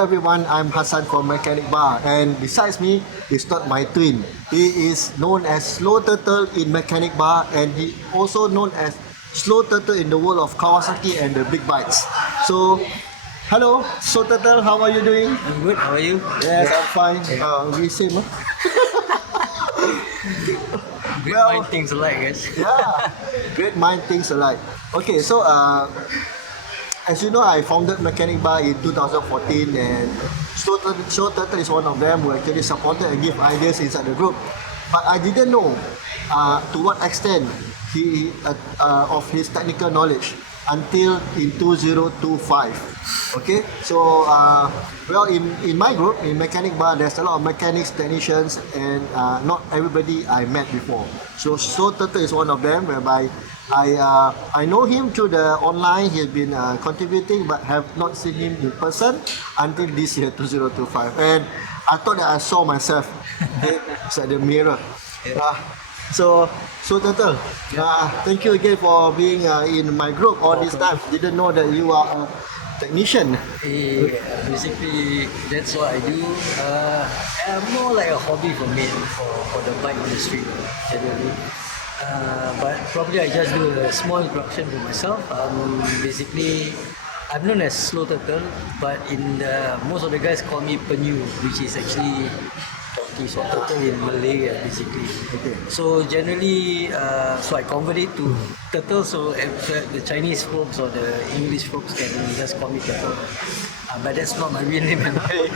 Hello everyone, I'm Hassan from Mechanic Bar, and besides me, it's not my twin. He is known as Slow Turtle in Mechanic Bar, and he also known as Slow Turtle in the world of Kawasaki and the big bikes. So, hello, Slow Turtle, how are you doing? I'm good, how are you? Yes, I'm fine. We same. Huh? Great Well- mind things alike, guys. Yeah, great mind thinks alike. Okay, so as you know, I founded Mechanic Bar in 2014, and Show Turtle is one of them who actually supported and give ideas inside the group. But I didn't know to what extent he of his technical knowledge until in 2025. Okay, so well, in my group, in Mechanic Bar, there's a lot of mechanics, technicians, and not everybody I met before. So Show Turtle is one of them, whereby I know him through the online. He's been contributing, but have not seen him in person until this year 2025. And I thought that I saw myself inside the mirror. So Turtle, thank you again for being in my group all this time. Didn't know that you are a technician. Basically, that's what I do. More like a hobby for me for the bike industry, generally. But probably I just do a small introduction for myself. Basically, I'm known as Slow Turtle, but most of the guys call me Penyu, which is actually tortoise or turtle in Malay, basically. Okay. So generally, so I convert it to turtle, so the Chinese folks or the English folks can just call me turtle. But that's not my real name. Okay,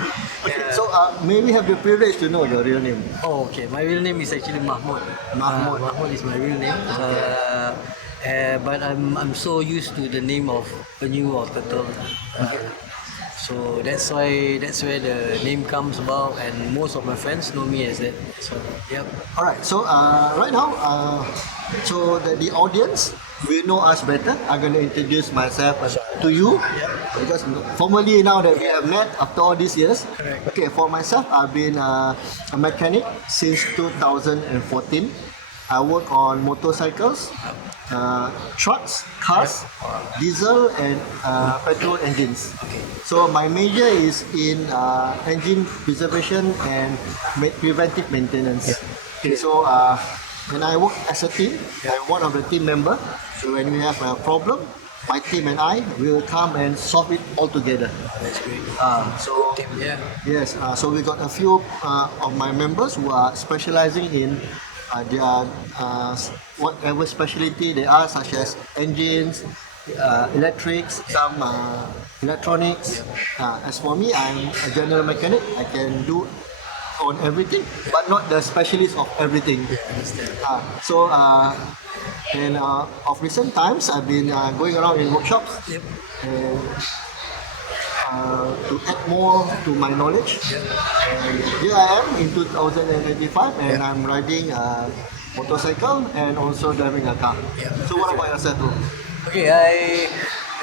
so may we have the privilege to know your real name? Oh, okay. My real name is actually Mahmud. Mahmud is my real name. But I'm so used to the name of Penyu or Turtle. So that's where the name comes about, and most of my friends know me as that. So yep. All right. So right now, so the audience will know us better. I'm going to introduce myself to you, because formally now that we have met after all these years. Correct. Okay. For myself, I've been a mechanic since 2014. I work on motorcycles, trucks, cars, diesel, and petrol engines. Okay. So my major is in engine preservation and preventive maintenance. Okay, so when I work as a team, I'm one of the team member. So when we have a problem, my team and I will come and solve it all together. That's great. So Yeah. yes, so we got a few of my members who are specializing in their whatever specialty they are, such as engines, electrics, some electronics. As for me, I'm a general mechanic. I can do on everything, but not the specialist of everything. Understand. And of recent times, I've been going around in workshops Yep. and to add more to my knowledge. And here I am in 2025, and I'm riding a motorcycle and also driving a car. Yeah. So what about yourself, bro? Okay, I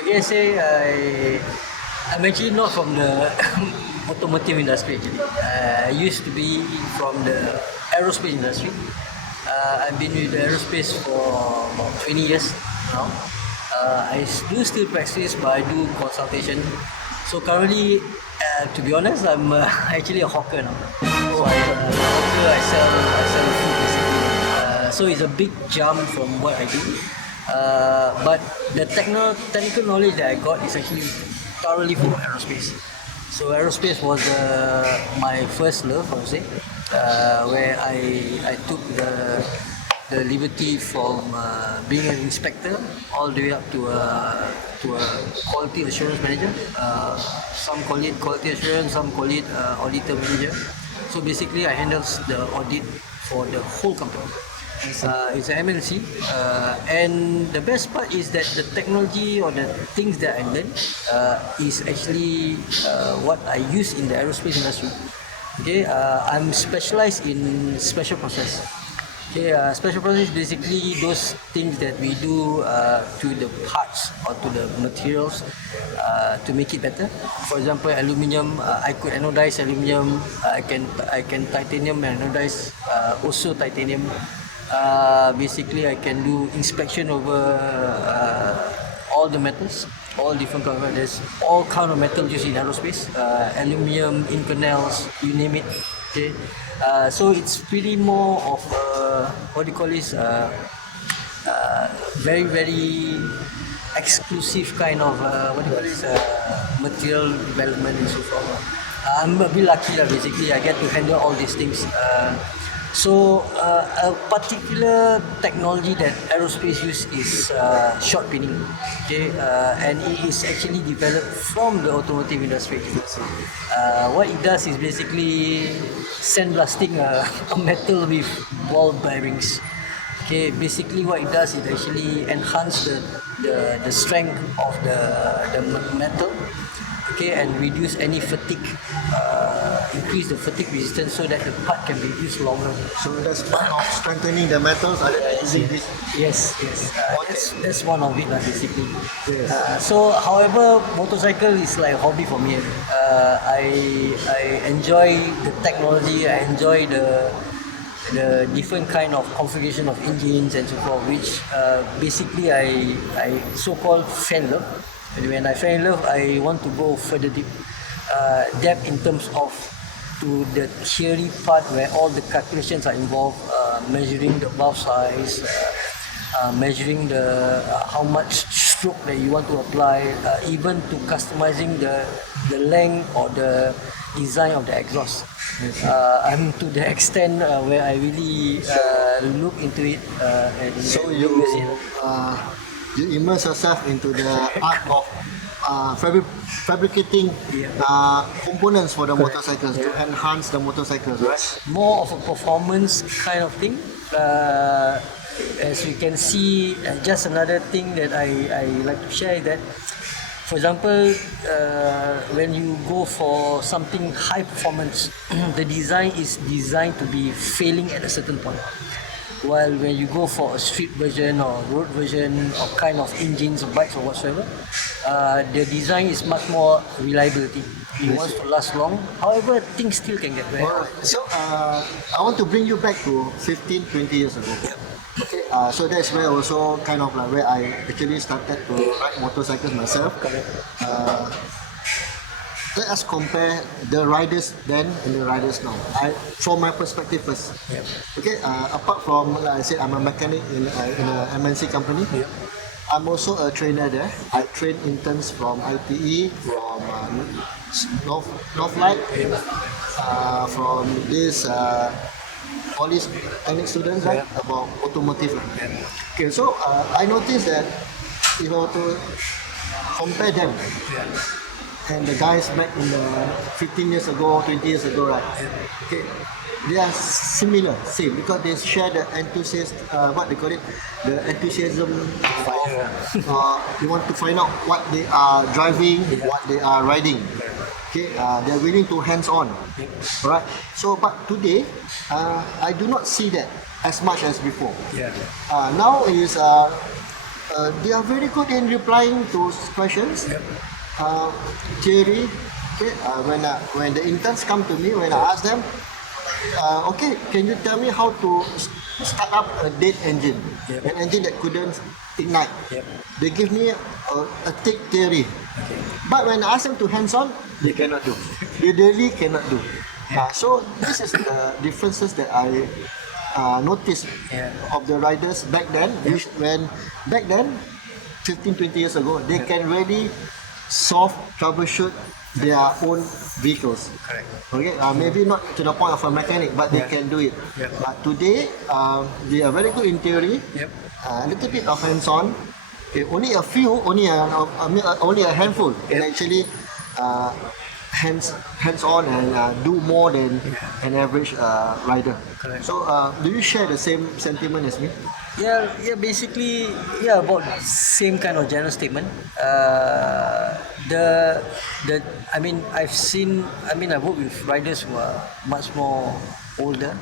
guess I'm actually not from the automotive industry. Actually, I used to be from the aerospace industry. I've been with the aerospace for about 20 years now. I do still practice, but I do consultation. So currently, to be honest, I'm actually a hawker now. So I sell food basically. So it's a big jump from what I do. But the technical knowledge that I got is actually thoroughly from aerospace. So aerospace was my first love, I would say, where I took the liberty from being an inspector all the way up to a quality assurance manager. Some call it quality assurance, some call it auditor manager. So basically, I handle the audit for the whole company. It's an MNC, and the best part is that the technology or the things that I learned is actually what I use in the aerospace industry. Okay, I'm specialized in special process. Okay, special process is basically those things that we do to the parts or to the materials to make it better. For example, aluminium, I could anodize aluminium. I can titanium anodize also titanium. Basically, I can do inspection over all the metals, all different kind of metals. There's all kind of metal used in aerospace, aluminium, inconels, you name it. Okay, so it's pretty more of what do you call this? Very very exclusive kind of what do you call this? Material development and so forth. I'm a bit lucky lah. Basically, I get to handle all these things. A particular technology that aerospace use is short pinning, okay, and it is actually developed from the automotive industry. What it does is basically sandblasting a metal with ball bearings. Okay, basically what it does is actually enhance the strength of the metal. Okay, and reduce any fatigue, increase the fatigue resistance so that the part can be used longer. So that's part of strengthening the metals other than using this. Yes. That's one of it, basically. Yes. However, motorcycle is like a hobby for me. I enjoy the technology. I enjoy the different kind of configuration of engines and so forth, which basically I so-called fan love. And when I fell in love, I want to go further depth in terms of to the theory part where all the calculations are involved, measuring the valve size, measuring the how much stroke that you want to apply, even to customizing the length or the design of the exhaust. I'm to the extent where I really look into it and so use it. You immerse yourself into the art of fabricating components for the motorcycles to enhance the motorcycles, right? More of a performance kind of thing. As you can see, just another thing that I like to share is that, for example, when you go for something high performance, the design is designed to be failing at a certain point. While when you go for a street version or road version or kind of engines, bikes or whatsoever, the design is much more reliability. It wants to last long. However, things still can get better. Alright. So I want to bring you back to 15, 20 years ago. Okay, so that's where also kind of like where I actually started to ride motorcycles myself. Let us compare the riders then and the riders now. From my perspective first. Okay, apart from like I said, I'm a mechanic in a MNC company. I'm also a trainer there. I train interns from ITE, from Northlight, from this all these technical students, right, about automotive. Okay, so I noticed that if I were to compare them and the guys back in the 15 years ago, 20 years ago, right? Okay, they are similar, same, because they share the enthusiasm, what they call it, the enthusiasm of, they want to find out what they are driving, what they are riding. Okay, they are willing to hands-on, right? So, but today, I do not see that as much as before. Now is they are very good in replying to questions. Theory. Okay, when the interns come to me, when I ask them, okay, can you tell me how to start up a dead engine, an engine that couldn't ignite? They give me a thick theory, but when I ask them to hands-on, they cannot do. They really cannot do. So this is the differences that I noticed of the riders back then. When back then, 15, 20 years ago, they can really solve, troubleshoot their own vehicles. Okay, maybe not to the point of a mechanic, but they can do it. But today, they are very good in theory, a little bit of hands-on. Okay, only a few, only a handful can actually hands-on and do more than an average rider. So, do you share the same sentiment as me? Basically, about same kind of general statement. I mean, I work with riders who are much more older.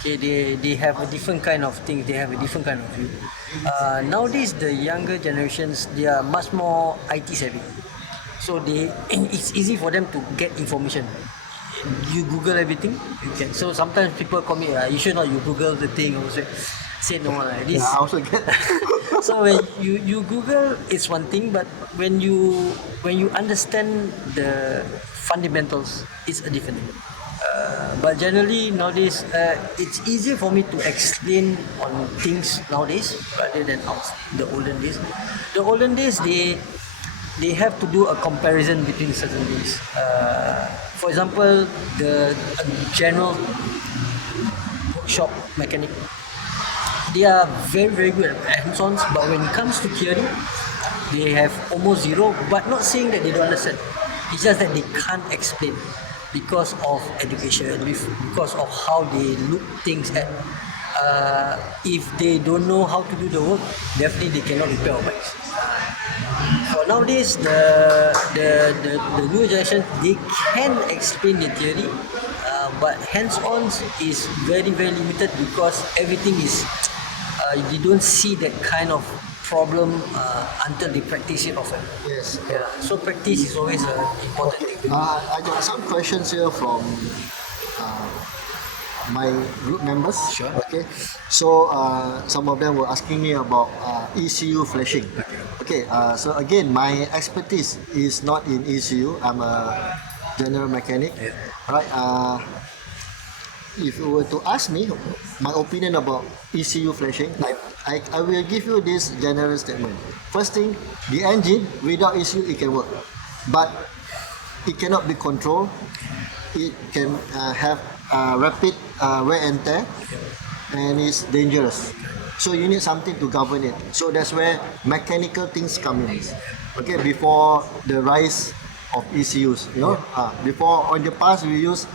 Okay, they have a different kind of thing. They have a different kind of view. Nowadays, the younger generations, they are much more IT savvy. So it's easy for them to get information. You Google everything, you can. So sometimes people call me, you should not, you Google the thing also. say no lah. Yeah, I also get. So when you Google, it's one thing, but when you understand the fundamentals, it's a different thing. But generally nowadays, it's easier for me to explain on things nowadays rather than the olden days. The olden days, they have to do a comparison between certain things. For example, the general workshop mechanic, they are very very good at hands-ons, but when it comes to theory, they have almost zero. But not saying that they don't understand, it's just that they can't explain because of education, because of how they look things at. If they don't know how to do the work, definitely they cannot repair our bikes. For nowadays, the new generation, they can explain the theory, but hands-on is very very limited because everything is you don't see that kind of problem until they practice it often. Yes. Yeah. So practice is always an important thing. I got some questions here from my group members. Sure. Okay. So some of them were asking me about ECU flashing. Okay. So again, my expertise is not in ECU. I'm a general mechanic. Yeah. Right. If you were to ask me my opinion about ECU flashing, I will give you this general statement. First thing, the engine without ECU it can work, but it cannot be controlled. It can have rapid wear and tear, and it's dangerous. So you need something to govern it. So that's where mechanical things come in. Okay, before the rise of ECUs, you know, before on the past we use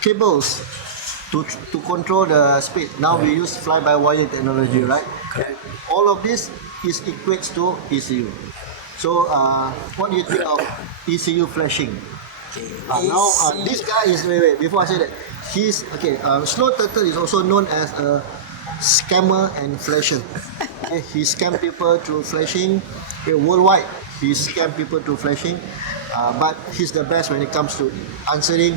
cables to control the speed. Now we use fly-by-wire technology, right? Correct. All of this is equates to ECU. So what do you think of ECU flashing? Now this guy is wait before I say that he's okay. Slow Turtle is also known as a scammer and flasher. Okay, he scam people through flashing. Okay, worldwide, he scam people through flashing. But he's the best when it comes to answering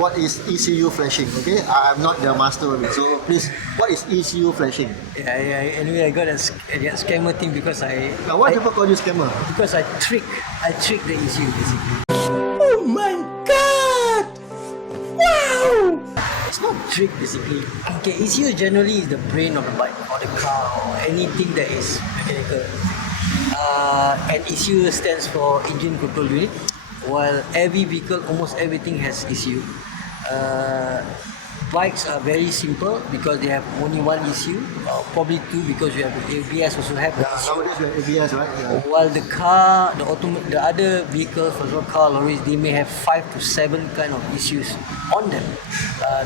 what is ECU flashing. Okay, I'm not the master of it. So please, what is ECU flashing? Yeah. Anyway, I got a scammer thing because Now, why people call you scammer? because I trick the issue basically. Oh my god! Wow! It's not trick basically. Okay, ECU generally is the brain of the bike or the car or anything that is mechanical. And ECU stands for engine control unit. While every vehicle, almost everything has ECU. Bikes are very simple because they have only one ECU, probably two because we have the ABS also have the ECU. Nowadays we have ABS, right? Yeah. While the car, the other vehicles, for example car, lorries, they may have 5 to 7 kind of ECUs on them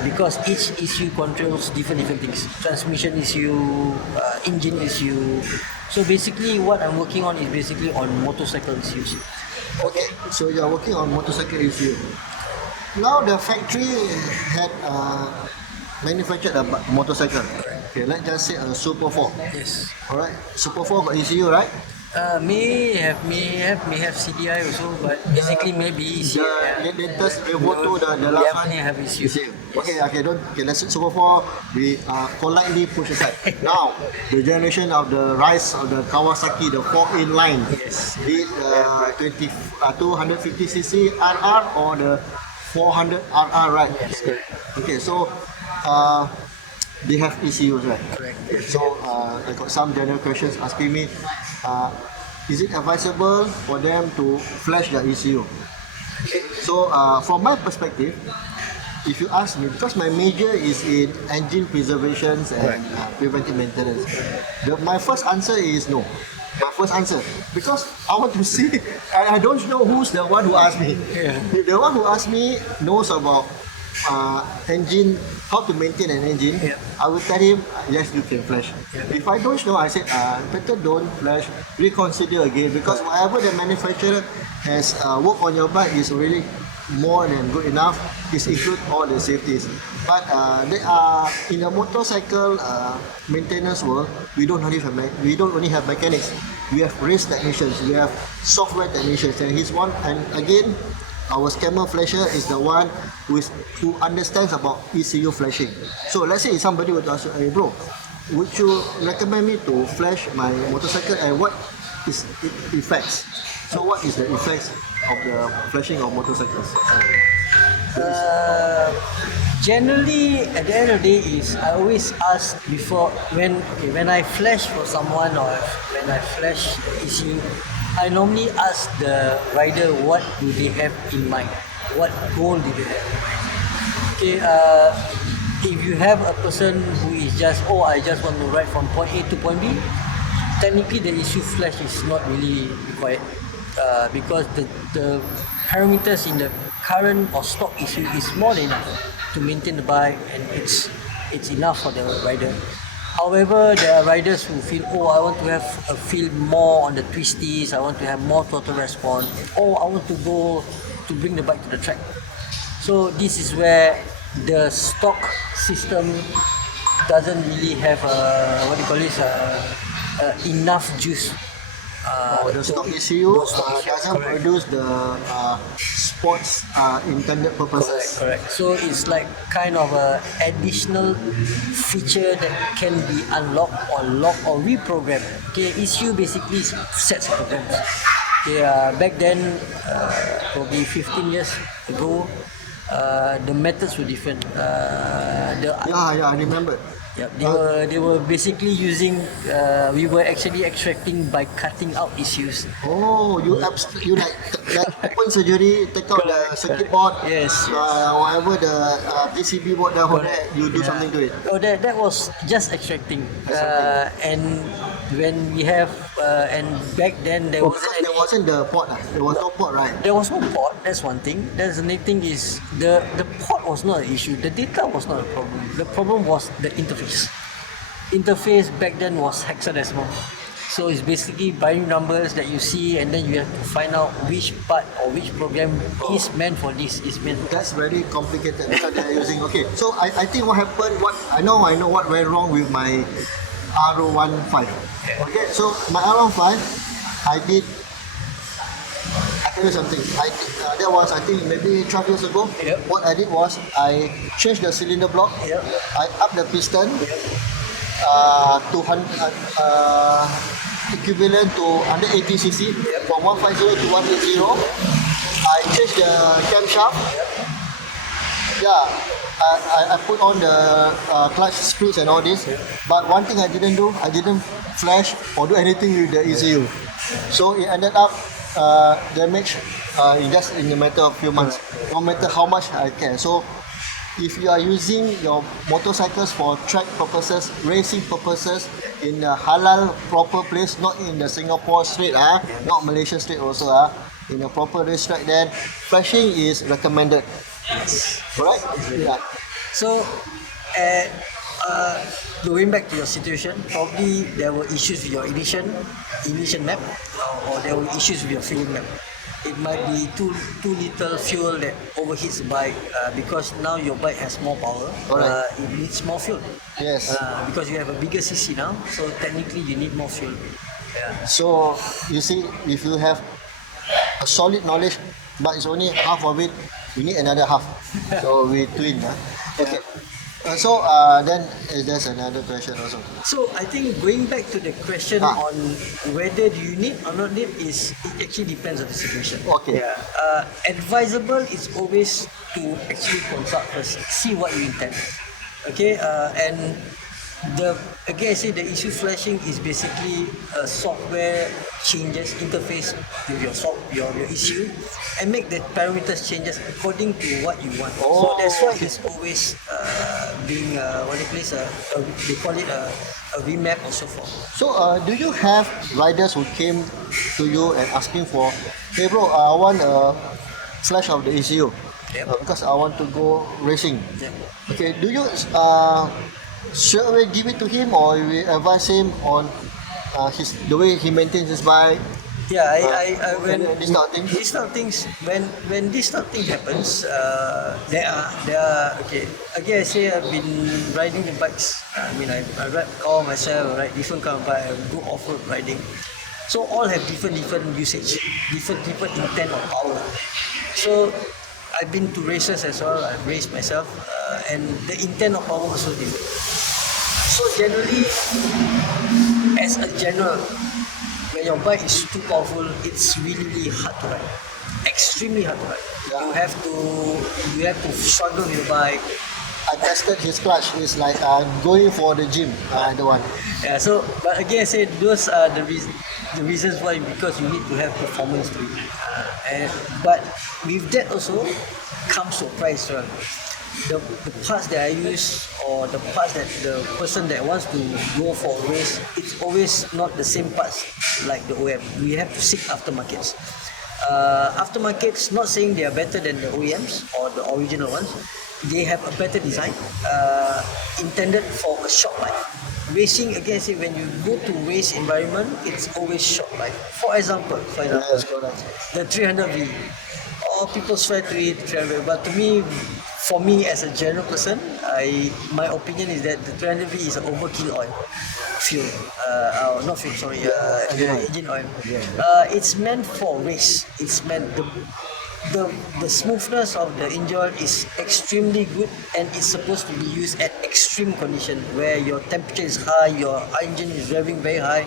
because each ECU controls different things. Transmission ECU, engine ECU. So basically, what I'm working on is basically on motorcycle ECUs. Okay, so you are working on motorcycle ECU. Now the factory had manufactured a motorcycle. Okay, let's just say a Super 4. Yes. Alright, Super 4 got ECU, right? May have CDI also, but basically maybe ECU. The latest Revoto, the last one. Definitely have ECU. ECU. Okay, let's Super 4 we politely push aside. Now the generation of the rise of the Kawasaki, the 4-in line. Yes. Be it 250cc RR or the 400 RR, right? Yes, correct. Okay, so they have ECUs, right? Correct. So I got some general questions asking me, is it advisable for them to flash their ECU? So from my perspective, if you ask me, because my major is in engine preservations and preventive maintenance, my first answer is no. My first answer, because I want to see, and I don't know who's the one who asked me. Yeah. If the one who asked me knows about engine, how to maintain an engine, Yeah. I will tell him, yes, you can flash. Yeah. If I don't know, I said, better don't flash, reconsider again, because whatever the manufacturer has worked on your bike is really more than good enough. It includes all the safeties. But they are in the motorcycle maintenance world. We don't only have mechanics. We have race technicians. We have software technicians, and he's one. And again, our scammer flasher is the one who understands about ECU flashing. So let's say if somebody would ask you, hey bro, would you recommend me to flash my motorcycle and what is effects? So what is the effects of the flashing of motorcycles? Generally, at the end of the day, is I always ask before when I flash for someone or when I flash ECU, I normally ask the rider what do they have in mind, what goal do they have in mind. Okay, if you have a person who is just I just want to ride from point A to point B, technically the ECU flash is not really required because the parameters in the current or stock ECU is more than enough to maintain the bike, and it's enough for the rider. However, there are riders who feel, I want to have a feel more on the twisties, I want to have more throttle response, I want to go to bring the bike to the track. So this is where the stock system doesn't really have enough juice. The stock ECU doesn't produce the sports intended purposes. Correct. So it's like kind of a additional feature that can be unlocked or locked or reprogrammed. Okay, ECU basically sets programs. Okay, back then, probably 15 years ago, the methods were different. I remember. Yep, they were basically using. We were actually extracting by cutting out ECUs. You like open surgery, take out the circuit board. Yes. Whatever the PCB board down there, you do something to it. That was just extracting. And when we have and back then there wasn't the port. There was no port, right? There was no port. That's one thing. That's the next thing is the port was not an issue. The data was not a problem. The problem was the interface. Interface back then was hexadecimal. So it's basically binary numbers that you see, and then you have to find out which part or which program is meant for this. That's very complicated because they're using. Okay, so I think what happened. I know what went wrong with my R15. Okay, so my R15, I tell you something. That was I think maybe 12 years ago. Yep. What I did was I changed the cylinder block. Yep. I upped the piston. To equivalent to 180cc from 150 to 180. I changed the camshaft. I put on the clutch screws and all this. But one thing I didn't do, I didn't flash or do anything with the ECU. So it ended up damaged just in a matter of few months. No matter how much I care. So if you are using your motorcycles for track purposes, racing purposes, in a halal proper place, not in the Singapore street, not Malaysian street also, in a proper racetrack, then flashing is recommended. Yes. Right? Yeah. So, going back to your situation, probably there were issues with your ignition map, or there were issues with your fuel map. It might be too little fuel that overheats the bike because now your bike has more power. It needs more fuel. Yes. Because you have a bigger CC now, so technically you need more fuel. Yeah. So you see, if you have a solid knowledge, but it's only half of it, you need another half. So we twin. Okay. So then there's another question also. So I think going back to the question on whether do you need or not need it actually depends on the situation. Okay. Advisable is always to actually consult first, see what you intend. Okay, and I say the ECU flashing is basically a software changes interface with your ECU and make the parameters changes according to what you want. So that's why it's always being they call it a remap or so forth. So do you have riders who came to you and asking for, hey bro, I want a flash of the ECU because I want to go racing. Yep. Okay, do you straight away give it to him, or we advise him on the way he maintains his bike? When these kind of things. These kind of things, when this kind of thing happens, there are okay. Again, I say I've been riding the bikes. I ride car myself, I ride different kind of bike. I go off-road riding. So all have different usage, different intent of power. So I've been to races as well. I've raced myself, and the intent of power also different. So generally, as a general, when your bike is too powerful, it's really, really hard to ride. Extremely hard to ride. Yeah. You have to struggle with your bike. I tested his clutch. It's like going for the gym. The one. Yeah. So, but again, I said those are the reasons why, because you need to have performance to it. But with that also comes to a price. The parts that I use, or the parts that the person that wants to go for a race, it's always not the same parts like the OEM. We have to seek aftermarkets. Aftermarkets, not saying they are better than the OEMs or the original ones. They have a better design, intended for a short life. Racing, again, I say when you go to race environment, it's always short life. For example, Yes, correct. the 300V. All people swear to it, 300V, but to me, for me as a general person, my opinion is that the 300V is an overkill oil. Fuel, not fuel, sorry, engine oil. It's meant for race. It's meant the smoothness of the engine oil is extremely good, and it's supposed to be used at extreme condition where your temperature is high, your engine is revving very high.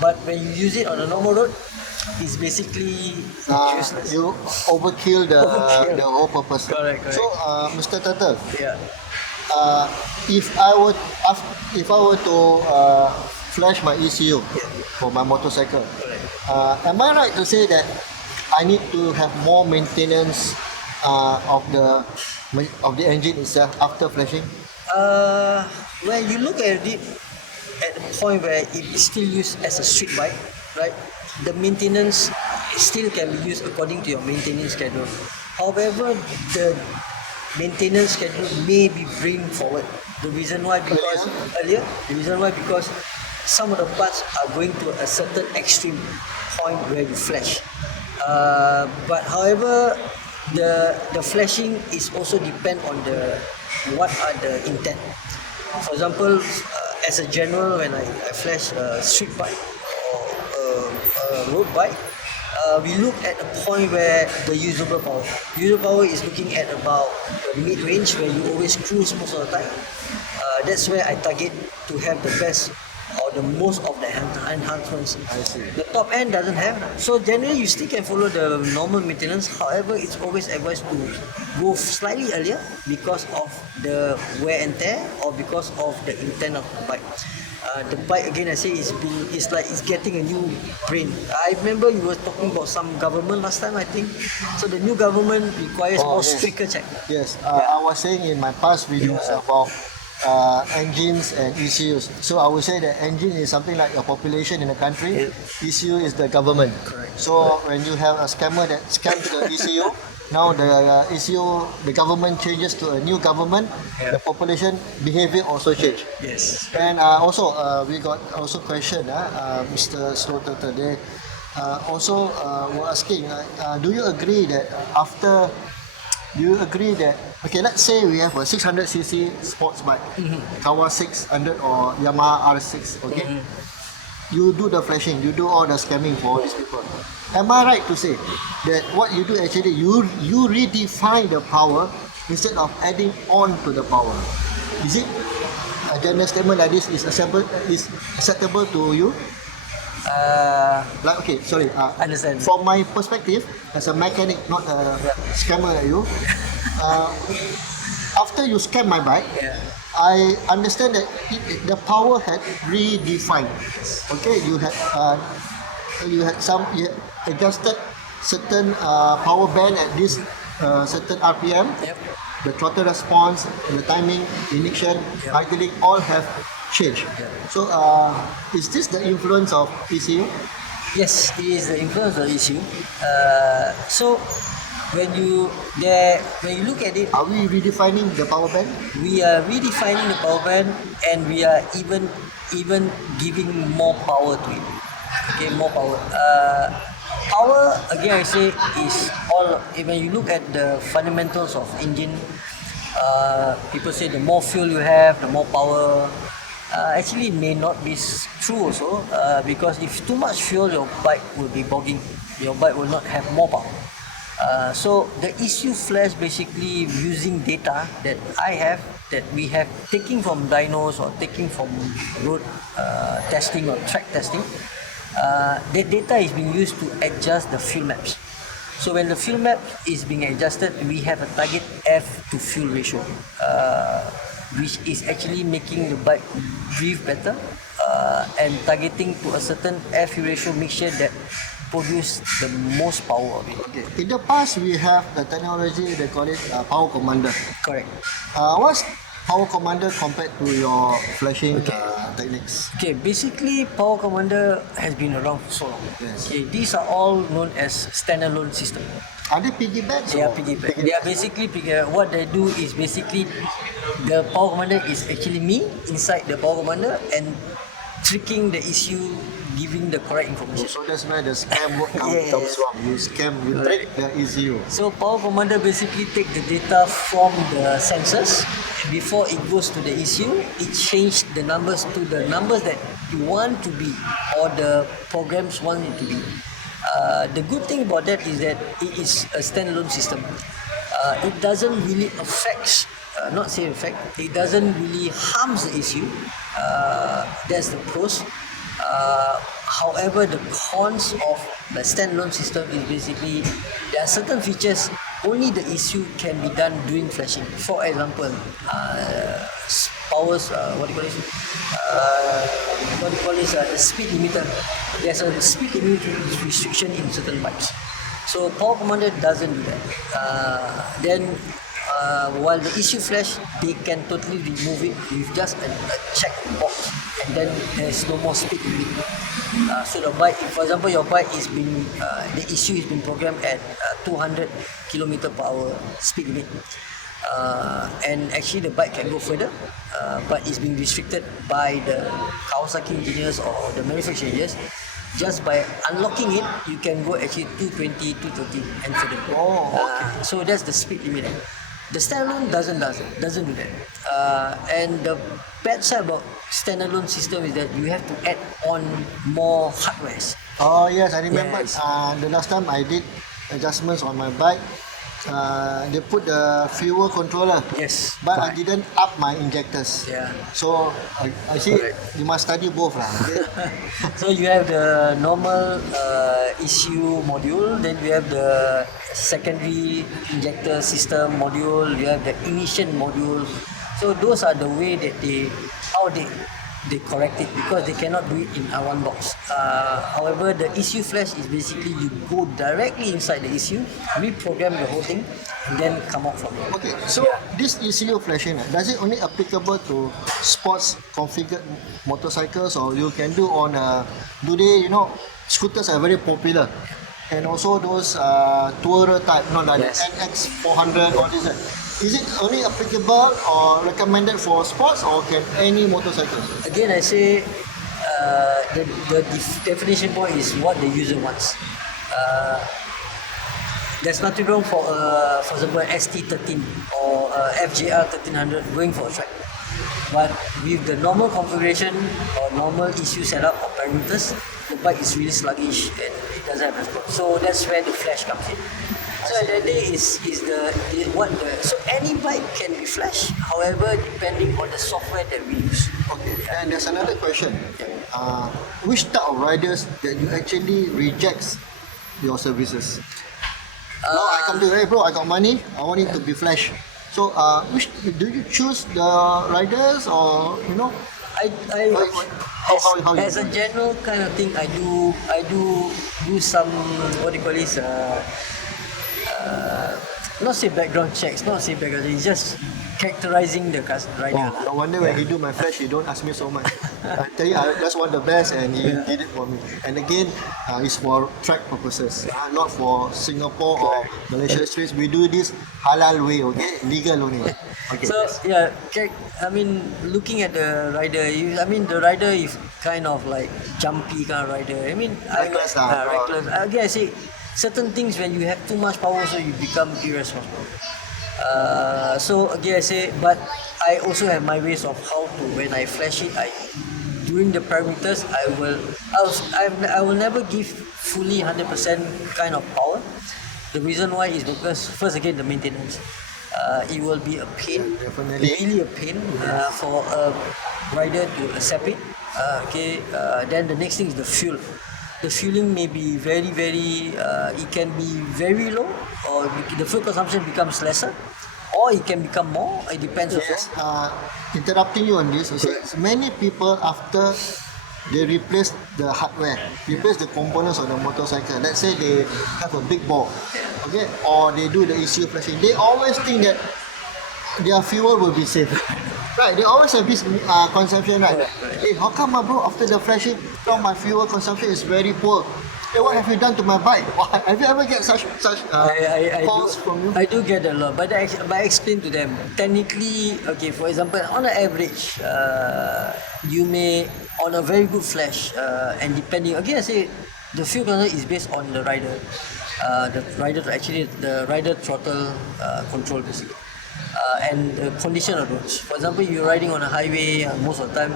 But when you use it on a normal road, it's basically useless. You overkill the Overkill. whole purpose. Correct. So, Mr. Turtle, Yeah. if I were to flash my ECU for my motorcycle, am I right to say that I need to have more maintenance of the engine itself after flashing? When you look at it at the point where it is still used as a street bike, right? The maintenance still can be used according to your maintenance schedule. However, the maintenance schedule may be bring forward. The reason why because some of the parts are going to a certain extreme point where you flash. But however, the flashing is also depend on what are the intent. For example, as a general, when I flash a street bike or a road bike, we look at a point where the usable power. Usable power is looking at about the mid-range where you always cruise most of the time. That's where I target to have the best or the most of the enhancements. I see. The top end doesn't have. So generally you still can follow the normal maintenance. However, it's always advised to go slightly earlier because of the wear and tear or because of the intent of the bike. The bike, again, I say it's like it's getting a new brain. I remember you were talking about some government last time, I think. So the new government requires more yes. stricter check. Yes, I was saying in my past videos about engines and ECUs. So I would say that engine is something like a population in a country. ECU is the government. Correct. So when you have a scammer that scams the ECU, now the ECU, the government changes to a new government. The population behavior also change. Yes. And also we got also question, Mr. Slaughter today. Also were asking, do you agree that okay, let's say we have a 600cc sports bike, Kawa 600 or Yamaha R6, okay? You do the flashing, you do all the scamming for all these people. Am I right to say that what you do actually, you redefine the power instead of adding on to the power? Is it a general statement like this is acceptable to you? Like, okay, sorry. Understand. From my perspective, as a mechanic, not a scammer like you, after you scam my bike, I understand that the power had redefined. Okay, you had adjusted certain power band at this certain RPM. Yep. The throttle response, the timing, ignition, idling, all have changed. So, is this the influence of ECU? Yes, it is the influence of the issue. So when you look at it, Are we redefining the power band? we are redefining the power band, and we are even giving more power to it. Okay, more power. Power, again, I say, is all. When you look at the fundamentals of engine, people say the more fuel you have, the more power. Actually, it may not be true also, because if too much fuel, your bike will be bogging. Your bike will not have more power. So the ECU flash basically using data that I have, that we have taking from dynos or taking from road testing or track testing. The data is being used to adjust the fuel maps. So when the fuel map is being adjusted, we have a target F to fuel ratio, which is actually making the bike breathe better, and targeting to a certain air fuel ratio, make sure that produce the most power of it. Okay. In the past, we have the technology, they call it power commander. Correct. What's power commander compared to your flashing techniques? Okay, basically Power Commander has been around for so long. Yes. Okay, these are all known as standalone system. Are they piggybacks? They are or piggyback. They are basically what they do is basically the Power Commander is actually me inside the Power Commander and tricking the ECU, giving the correct information. So that's where the scam work Yes. comes from. You scam, you trick the ECU. So Power Commander basically take the data from the sensors. Before it goes to the ECU, it changes the numbers to the numbers that you want to be or the programs want it to be. The good thing about that is that it is a standalone system. It doesn't really affect, not say affect, it doesn't really harms the ECU. That's the pros. However, the cons of the standalone system is basically there are certain features only the ECU can be done during flashing. For example, powers, the speed limiter. There's a speed limit restriction in certain bikes. So Power Commander doesn't do that. Then while the ECU flash, they can totally remove it with just a check box, and then there's no more speed limit. So the bike, for example, your bike is being the ECU is being programmed at 200 km per hour speed limit, and actually the bike can go further, but it's being restricted by the Kawasaki engineers or the manufacturer engineers. Just by unlocking it, you can go actually 220, 230 and further. Oh, okay. So that's the speed limit. The standalone doesn't do that. And the bad side about standalone system is that you have to add on more hardwares. Oh yes, I remember. Yes. The last time I did adjustments on my bike, they put the fuel controller. Yes. But I didn't up my injectors. Yeah. So I see Correct. you must study both lah. Okay? So you have the normal ECU module, then you have the secondary injector system module, you have the ignition module. So those are the way that how they correct it, because they cannot do it in one box. However, the ECU flash is basically you go directly inside the ECU, reprogram the whole thing, and then come out from it. Okay, so this ECU flashing, does it only applicable to sports configured motorcycles, or you can do on today, scooters are very popular, and also those tourer type, not like Yes. the NX 400 or this. Is it only applicable or recommended for sports, or can any motorcycle? Again, I say the definition point is what the user wants. There's nothing wrong for example, ST13 or FJR 1300 going for a track. But with the normal configuration or normal ECU setup or parameters, the bike is really sluggish and it doesn't have response. So that's where the flash comes in. So at the end of the day so any bike can be flash, however depending on the software that we use. Okay, and there's another question. Which type of riders that you actually rejects your services? Now I come to you, hey bro, I got money, I want it to be flash. So which do you choose the riders, or how you as a do it? general kind of thing, I do some what do you call this? Not say background checks, it's just characterizing the rider. Oh, no wonder when he do my flash, he don't ask me so much. I tell you, I just want the best, and he did it for me. And again, it's for track purposes, not for Singapore or Malaysia streets. We do this halal way, okay, legal only. Okay. So yeah, looking at the rider, the rider is kind of like jumpy kind of rider. Reckless reckless. Again, I say certain things when you have too much power, so you become irresponsible. So again, I say, but I also have my ways of how to, when I flash it, during the parameters, I will never give fully 100% kind of power. The reason why is because first again the maintenance. It will be a pain, Definitely. really a pain for a rider to accept it. Then the next thing is the fuel. The fueling may be very, it can be very low, or the fuel consumption becomes lesser, or it can become more. It depends also. Yes, interrupting you on this, also, many people after they replace the hardware, replace the components of the motorcycle. Let's say they have a big ball, okay, or they do the ECU flashing. They always think that their fuel will be safe. Right, they always have this consumption, right? Hey, how come, bro, after the flashing, now my fuel consumption is very poor? Hey, what have you done to my bike? Have you ever get such calls from you? I do get a lot, but I explain to them. Technically, okay, for example, on an average, you may on a very good flash, and depending again, I say the fuel consumption is based on the rider, the rider throttle control basically. And the condition of roads. For example, you're riding on a highway, most of the time,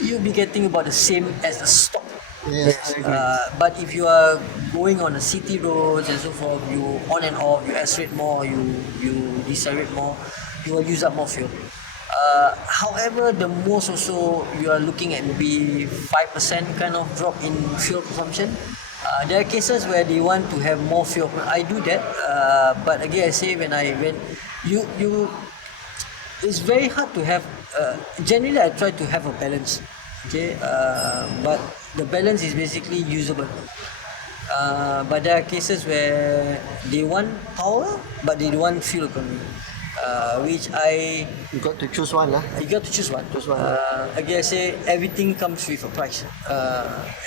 you'll be getting about the same as the stock. Yes, I agree. But if you are going on the city roads and so forth, you on and off, you accelerate more, you decelerate more, you will use up more fuel. However, the most also you are looking at maybe 5% kind of drop in fuel consumption. There are cases where they want to have more fuel. I do that, but again, I say when you it's very hard to have. Generally, I try to have a balance. Okay, but the balance is basically usable. But there are cases where they want power, but they don't want fuel economy. Which You got to choose one, lah. you got to choose one. Again, I say everything comes with a price.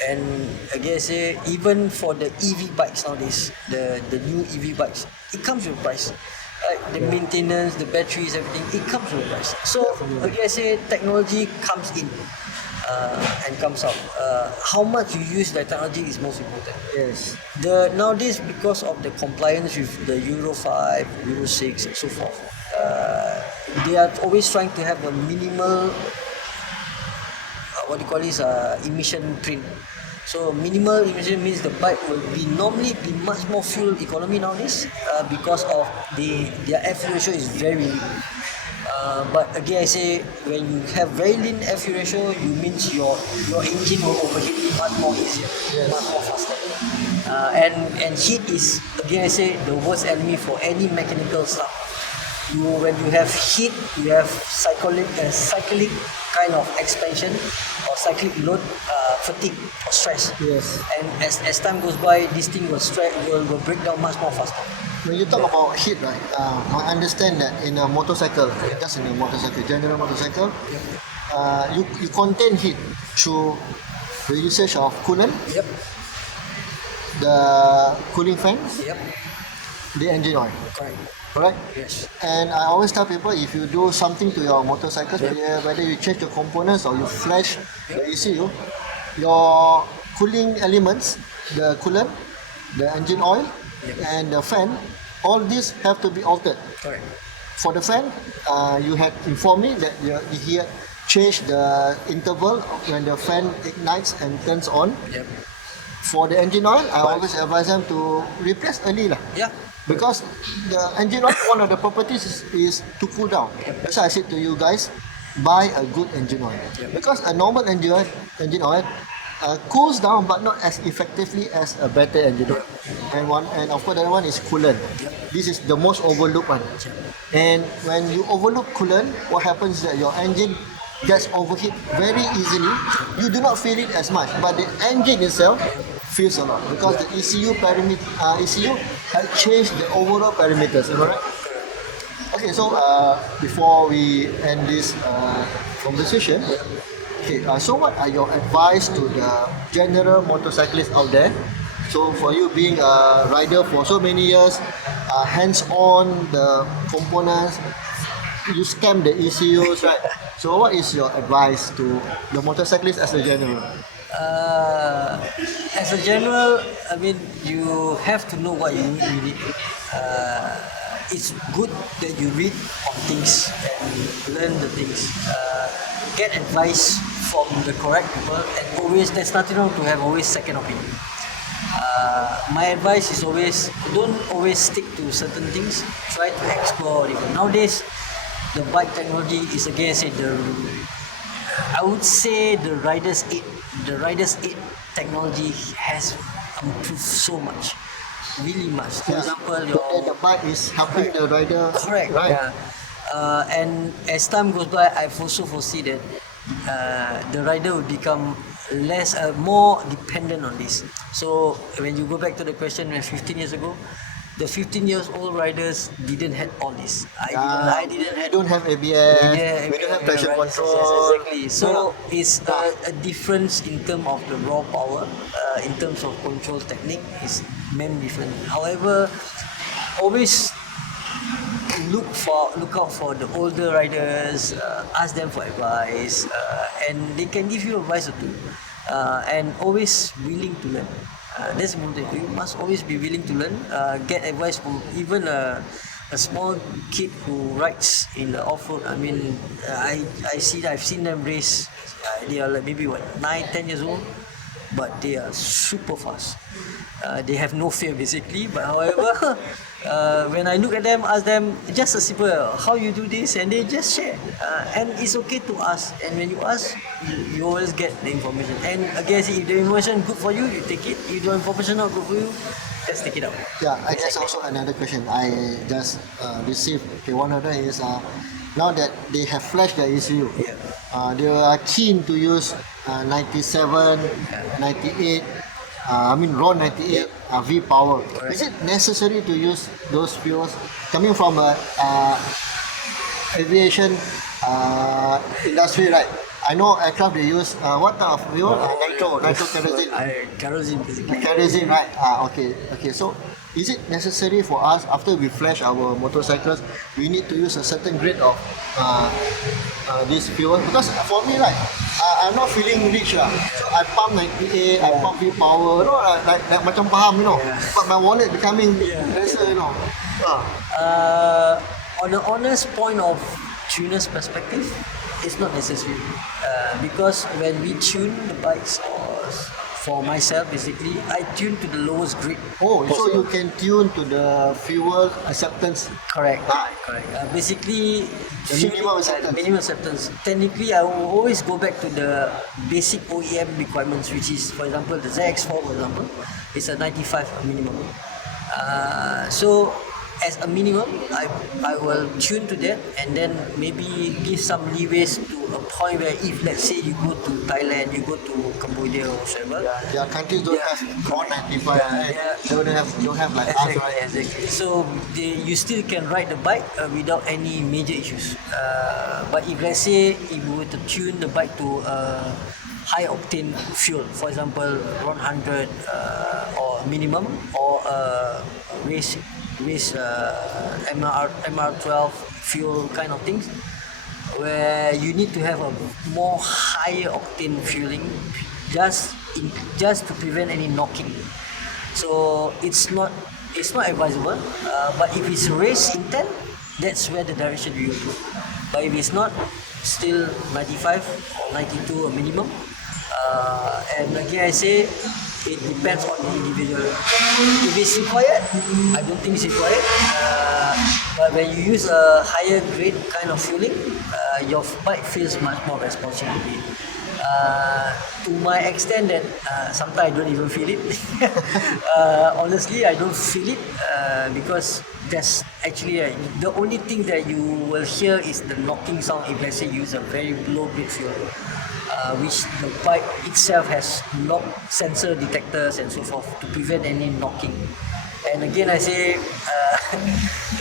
And again, I say even for the EV bikes nowadays, the new EV bikes, it comes with a price. Right? The maintenance, the batteries, everything, it comes with a price. So again, I say technology comes in and comes out. How much you use the technology is most important. Yes. Nowadays, because of the compliance with the Euro 5, Euro 6, and so forth, they are always trying to have a minimal, emission print. So minimal emission means the bike will normally be much more fuel economy nowadays because of their F ratio is very lean. But again, I say when you have very lean F ratio, you means your engine will overheat much more easier, much more faster. And heat is, again, I say the worst enemy for any mechanical stuff. When you have heat, you have cyclic kind of expansion or cyclic load, fatigue or stress. Yes. And as time goes by, this thing will break down much more faster. When you talk about heat, right, I understand that in a motorcycle, just in a motorcycle, general motorcycle, you contain heat through the usage of coolant, Yep. the cooling fans, Yep. the engine oil. Correct. Correct? Yes. And I always tell people, if you do something to your motorcycles, whether you change the components or you flash the ECU, your cooling elements, the coolant, the engine oil, and the fan, all these have to be altered. Correct. For the fan, you had informed me that he had changed the interval when the fan ignites and turns on. Yep. For the engine oil, I always advise them to replace early lah. Yeah. Because the engine oil, one of the properties is to cool down. That's why I said to you guys, buy a good engine oil. Because a normal engine oil cools down, but not as effectively as a better engine oil. And of course, the other one is coolant. This is the most overlooked one. And when you overlook coolant, what happens is that your engine gets overheat very easily. You do not feel it as much, but the engine itself feels a lot because the ECU has changed the overall parameters. Am I right? Okay, so before we end this conversation, so what are your advice to the general motorcyclists out there? So for you being a rider for so many years, hands-on the components, you scam the ECUs, right? So what is your advice to the motorcyclists as a general? As a general, I mean, you have to know what you need. It's good that you read on things and learn the things. Get advice from the correct people, and always there's nothing wrong to have always second opinion. My advice is always don't always stick to certain things. Try to explore different. Nowadays, the bike technology is again I would say the riders aid technology has improved so much, really much. For example, And the bike is helping the rider. correct, Right. yeah. And as time goes by, I've also foresee that the rider will become more dependent on this. So when you go back to the question, when 15 years ago, the 15 years old riders didn't have all this. I didn't We have. don't have ABS. Yeah, We don't have yeah, traction right. control. Yes, exactly. So No. it's a difference in terms of the raw power, in terms of control technique is many different. However, always look out for the older riders, ask them for advice, and they can give you advice or two, and always willing to learn. That's important. You must always be willing to learn. Get advice from even a small kid who rides in the off-road. I mean, I've seen them race. They are like maybe 9, 10 years old, but they are super fast. They have no fear basically. But however, when I look at them, ask them just a simple how you do this, and they just share. And it's okay to ask. And when you ask, you always get the information. And again, if the information good for you, you take it. If the information not good for you, just take it out. Yeah, I guess also another question I just received. Okay, one of them is now that they have flashed their ECU, Yeah. they are keen to use 97, 98. I mean raw 98 V power. Is it necessary to use those fuels coming from a aviation industry, right? I know aircraft they use what type of fuel? Nitro kerosene. Kerosene basically. Kerosene, right? Okay. So, is it necessary for us after we flash our motorcycles, we need to use a certain grade of this fuel? Because for me, like, I'm not feeling rich lah. So I pump 98, I pump V power, you know, like macam faham, you know. But my wallet becoming lesser, you know. On the honest point of tuner's perspective, it's not necessary because when we tune the bikes, for myself basically, I tune to the lowest grade. Oh, so you can tune to the fuel acceptance. Correct. Basically, The minimum acceptance. minimum acceptance. Technically, I will always go back to the basic OEM requirements, which is, for example, the ZX4, for example, is a 95 minimum. So, as a minimum, I will tune to that and then maybe give some leeways to a point where if let's say you go to Thailand, you go to Cambodia or whatever. Their countries don't have 195, right? They don't have like us, Exactly, right? exactly. So you still can ride the bike without any major issues. But if let's say if you were to tune the bike to high octane fuel, for example 100 or minimum, or race MR12 fuel kind of things, where you need to have a more higher octane fueling just to prevent any knocking. So it's not advisable, but if it's race intent, that's where the direction you go. But if it's not, still 95 or 92 a minimum. And again I say it depends on the individual. If it's required, I don't think it's required. But when you use a higher grade kind of fueling, your bike feels much more responsibility. To my extent that sometimes I don't even feel it. Honestly, I don't feel it because that's actually the only thing that you will hear is the knocking sound if let's say you use a very low grade fuel. Which the bike itself has knock sensor detectors and so forth to prevent any knocking. And again I say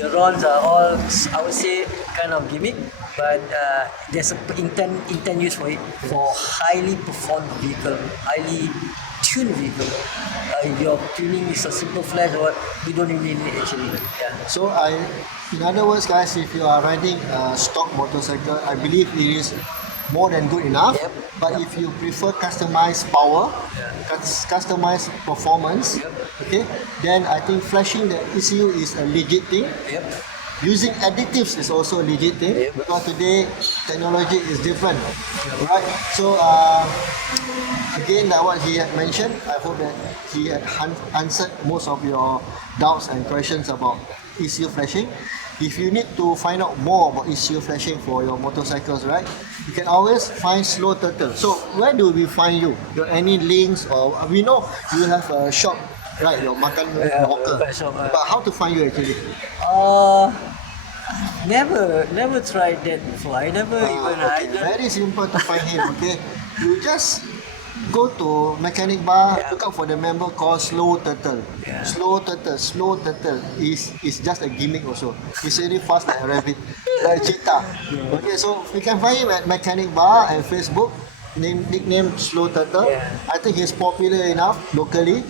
the RONs are all, I would say, kind of gimmick, but there's a intent use for it for highly performed vehicle, highly tuned vehicle. If your tuning is a simple flash or what, you don't really need it actually. Yeah. So in other words, guys, if you are riding a stock motorcycle, I believe it is more than good enough. Yep. But if you prefer customized power, customized performance, okay, then I think flashing the ECU is a legit thing. Yep. using additives is also a legit thing because today technology is different, right? So again, like what he had mentioned, I hope that he had answered most of your doubts and questions about ECU flashing. If you need to find out more about ECU flashing for your motorcycles, right, you can always find Slow Turtle. So where do we find you? Your any links, or we know you have a shop, right? Your makan hawker. makan shop, But how to find you actually? Never tried that before. I never even. Okay, very simple to find him. Okay, you just go to mechanic bar, look out for the member called Slow Turtle. Yeah. Slow Turtle is just a gimmick also. He's really fast like a rabbit, like a cheetah. Okay, so you can find him at mechanic bar and Facebook. Nickname Slow Turtle. Yeah. I think he's popular enough locally.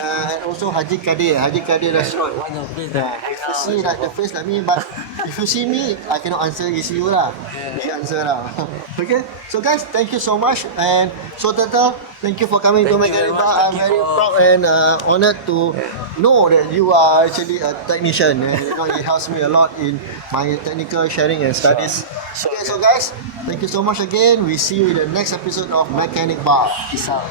And also Haji Kadir restaurant. One of the that If you see like the face like me, but if you see me, I cannot answer ECU lah. He answer lah. Okay, so guys, thank you so much, and so Tata, thank you for coming to Thank my you very bar. much. I'm Thank very you for- proud and honored to know that you are actually a technician, and you know it helps me a lot in my technical sharing and studies. Okay, so guys, thank you so much again. We see you in the next episode of Mechanic Bar. Peace out.